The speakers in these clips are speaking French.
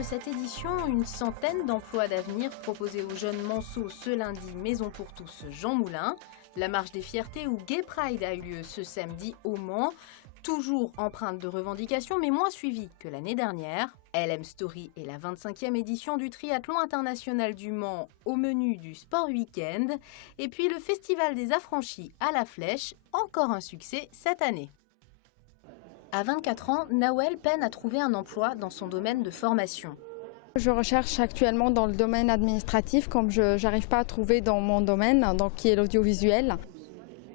de cette édition, une centaine d'emplois d'avenir proposés aux jeunes manceaux ce lundi Maison pour tous Jean Moulin. La marche des fiertés ou Gay Pride a eu lieu ce samedi au Mans. Toujours empreinte de revendications, mais moins suivie que l'année dernière. LM Story est la 25e édition du triathlon international du Mans au menu du Sport Week-end. Et puis le Festival des Affranchis à la Flèche, encore un succès cette année. À 24 ans, Nawel peine à trouver un emploi dans son domaine de formation. Je recherche actuellement dans le domaine administratif, comme je n'arrive pas à trouver dans mon domaine, donc qui est l'audiovisuel.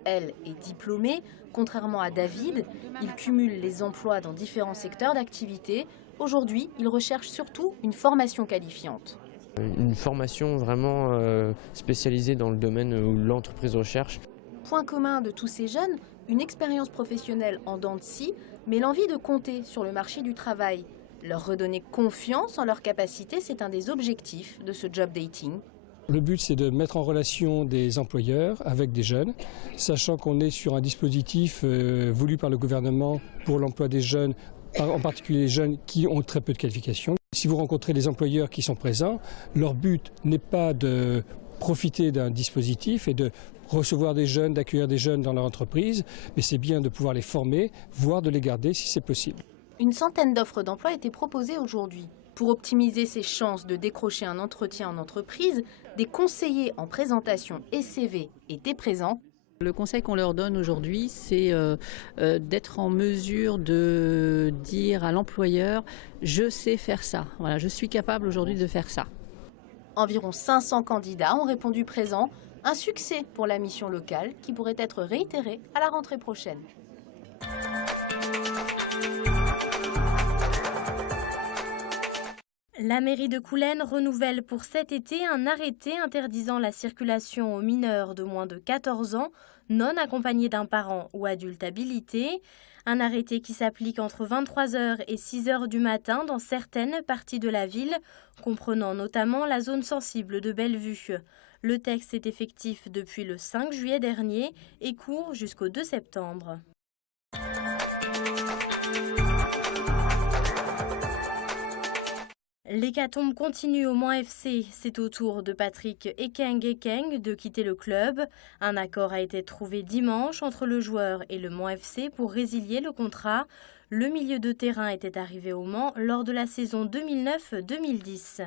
Elle est diplômée. Contrairement à David, il cumule les emplois dans différents secteurs d'activité. Aujourd'hui, il recherche surtout une formation qualifiante. Une formation vraiment spécialisée dans le domaine où l'entreprise recherche. Point commun de tous ces jeunes, une expérience professionnelle en dents de scie, mais l'envie de compter sur le marché du travail. Leur redonner confiance en leurs capacités, c'est un des objectifs de ce job dating. Le but, c'est de mettre en relation des employeurs avec des jeunes, sachant qu'on est sur un dispositif voulu par le gouvernement pour l'emploi des jeunes, en particulier les jeunes qui ont très peu de qualifications. Si vous rencontrez des employeurs qui sont présents, leur but n'est pas de profiter d'un dispositif et de recevoir des jeunes, d'accueillir des jeunes dans leur entreprise, mais c'est bien de pouvoir les former, voire de les garder si c'est possible. Une centaine d'offres d'emploi étaient proposées aujourd'hui. Pour optimiser ses chances de décrocher un entretien en entreprise, des conseillers en présentation et CV étaient présents. Le conseil qu'on leur donne aujourd'hui, c'est d'être en mesure de dire à l'employeur « je sais faire ça, voilà, je suis capable aujourd'hui de faire ça ». Environ 500 candidats ont répondu présents. Un succès pour la mission locale qui pourrait être réitérée à la rentrée prochaine. La mairie de Coulennes renouvelle pour cet été un arrêté interdisant la circulation aux mineurs de moins de 14 ans, non accompagnés d'un parent ou adulte habilité. Un arrêté qui s'applique entre 23h et 6h du matin dans certaines parties de la ville, comprenant notamment la zone sensible de Bellevue. Le texte est effectif depuis le 5 juillet dernier et court jusqu'au 2 septembre. L'hécatombe continue au Mans FC. C'est au tour de Patrick Ekeng de quitter le club. Un accord a été trouvé dimanche entre le joueur et le Mans FC pour résilier le contrat. Le milieu de terrain était arrivé au Mans lors de la saison 2009-2010.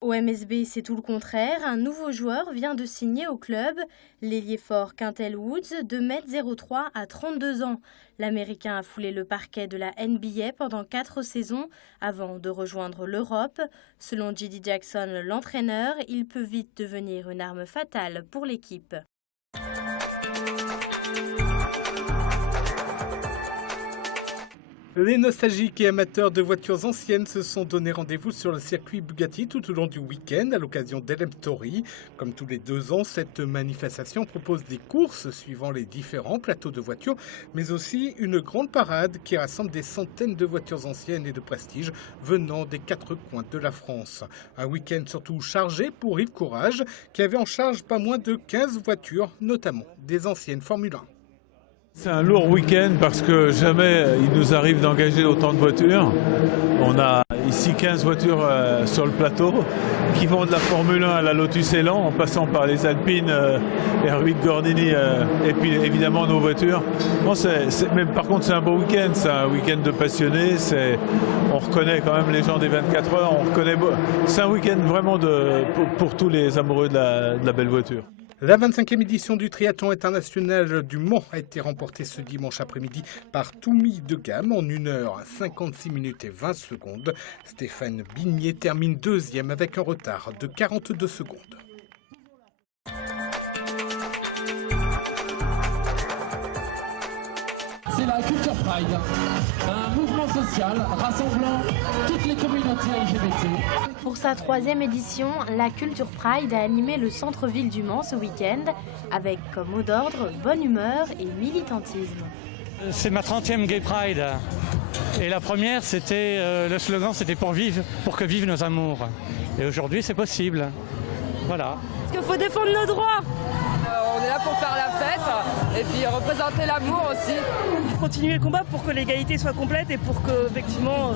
Au MSB, c'est tout le contraire. Un nouveau joueur vient de signer au club. L'ailier fort Quintel Woods, 2,03 m à 32 ans. L'Américain a foulé le parquet de la NBA pendant 4 saisons avant de rejoindre l'Europe. Selon J.D. Jackson, l'entraîneur, il peut vite devenir une arme fatale pour l'équipe. Les nostalgiques et amateurs de voitures anciennes se sont donné rendez-vous sur le circuit Bugatti tout au long du week-end à l'occasion d'LM Story. Comme tous les 2 ans, cette manifestation propose des courses suivant les différents plateaux de voitures, mais aussi une grande parade qui rassemble des centaines de voitures anciennes et de prestige venant des 4 coins de la France. Un week-end surtout chargé pour Yves Courage, qui avait en charge pas moins de 15 voitures, notamment des anciennes Formule 1. C'est un lourd week-end parce que jamais il nous arrive d'engager autant de voitures. On a ici 15 voitures sur le plateau qui vont de la Formule 1 à la Lotus Elan en passant par les Alpines, R8 Gordini et puis évidemment nos voitures. Bon, mais par contre c'est un beau week-end, c'est un week-end de passionnés. On reconnaît quand même les gens des 24 heures. C'est un week-end vraiment pour tous les amoureux de la belle voiture. La 25e édition du triathlon international du Mans a été remportée ce dimanche après-midi par Toumi de Gamme en 1h56 et 20 secondes. Stéphane Bignet termine 2e avec un retard de 42 secondes. C'est la Culture Pride, un mouvement social rassemblant toutes les communautés LGBT. Pour sa 3e édition, la Culture Pride a animé le centre-ville du Mans ce week-end avec comme mot d'ordre bonne humeur et militantisme. C'est ma 30e Gay Pride et la première le slogan c'était pour que vivent nos amours. Et aujourd'hui c'est possible. Voilà. Parce qu'il faut défendre nos droits. On est là pour faire la fête et puis représenter l'amour aussi. Continuer le combat pour que l'égalité soit complète et pour que effectivement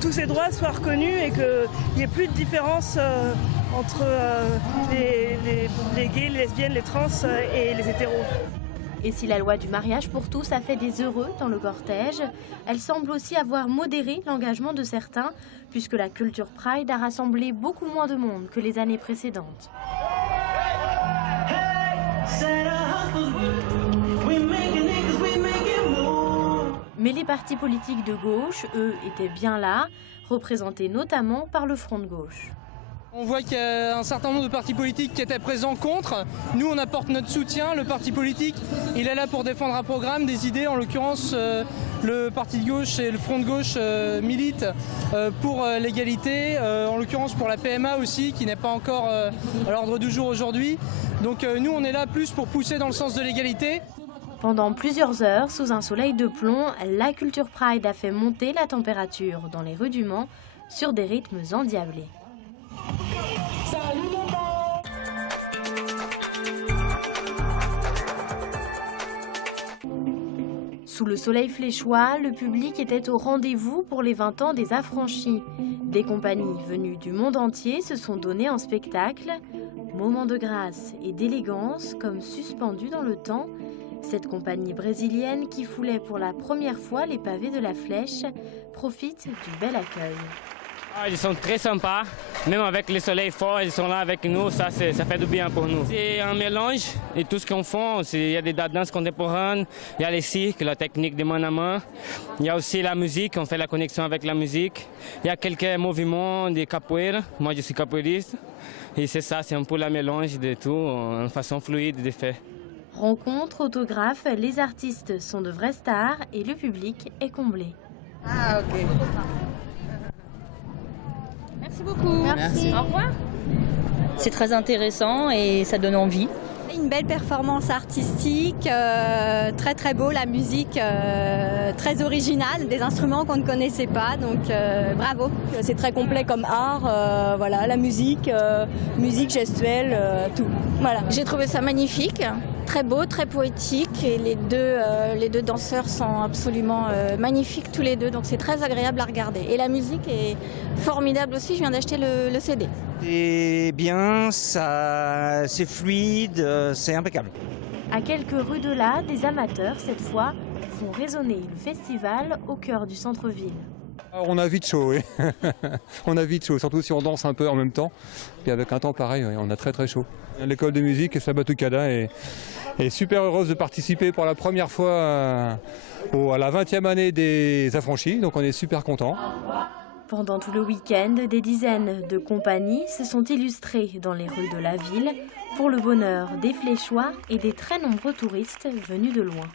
tous ces droits soient reconnus et qu'il n'y ait plus de différence entre les gays, les lesbiennes, les trans et les hétéros. Et si la loi du mariage pour tous a fait des heureux dans le cortège, elle semble aussi avoir modéré l'engagement de certains, puisque la culture Pride a rassemblé beaucoup moins de monde que les années précédentes. Mais les partis politiques de gauche, eux, étaient bien là, représentés notamment par le Front de gauche. On voit qu'il y a un certain nombre de partis politiques qui étaient présents contre. Nous, on apporte notre soutien. Le parti politique, il est là pour défendre un programme, des idées. En l'occurrence, le parti de gauche et le Front de gauche militent pour l'égalité. En l'occurrence, pour la PMA aussi, qui n'est pas encore à l'ordre du jour aujourd'hui. Donc nous, on est là plus pour pousser dans le sens de l'égalité. Pendant plusieurs heures, sous un soleil de plomb, la culture Pride a fait monter la température dans les rues du Mans sur des rythmes endiablés. Sous le soleil fléchois, le public était au rendez-vous pour les 20 ans des Affranchis. Des compagnies venues du monde entier se sont données en spectacle. Moments de grâce et d'élégance comme suspendus dans le temps. Cette compagnie brésilienne qui foulait pour la première fois les pavés de la Flèche profite du bel accueil. Ils sont très sympas, même avec le soleil fort, ils sont là avec nous, ça fait du bien pour nous. C'est un mélange de tout ce qu'on fait, il y a des danses contemporaines, il y a les cirques, la technique de main à main, il y a aussi la musique, on fait la connexion avec la musique, il y a quelques mouvements de capoeira, moi je suis capoeiriste, et c'est ça, c'est un peu le mélange de tout, en façon fluide de faire. Rencontres, autographes, les artistes sont de vraies stars et le public est comblé. Ah ok. Merci beaucoup. Merci. Au revoir. C'est très intéressant et ça donne envie. Une belle performance artistique, très très beau, la musique très originale, des instruments qu'on ne connaissait pas, donc bravo. C'est très complet comme art, voilà, la musique, musique gestuelle, tout. Voilà. J'ai trouvé ça magnifique, très beau, très poétique et les deux danseurs sont absolument magnifiques tous les deux, donc c'est très agréable à regarder. Et la musique est formidable aussi, je viens d'acheter le CD. C'est bien, c'est fluide, c'est impeccable. À quelques rues de là, des amateurs, cette fois, font résonner le festival au cœur du centre-ville. On a vite chaud, oui. On a vite chaud, surtout si on danse un peu en même temps. Et avec un temps pareil, on a très très chaud. L'école de musique Sabatucada est super heureuse de participer pour la première fois à la 20e année des Affranchis, donc on est super contents. Pendant tout le week-end, des dizaines de compagnies se sont illustrées dans les rues de la ville pour le bonheur des Fléchois et des très nombreux touristes venus de loin.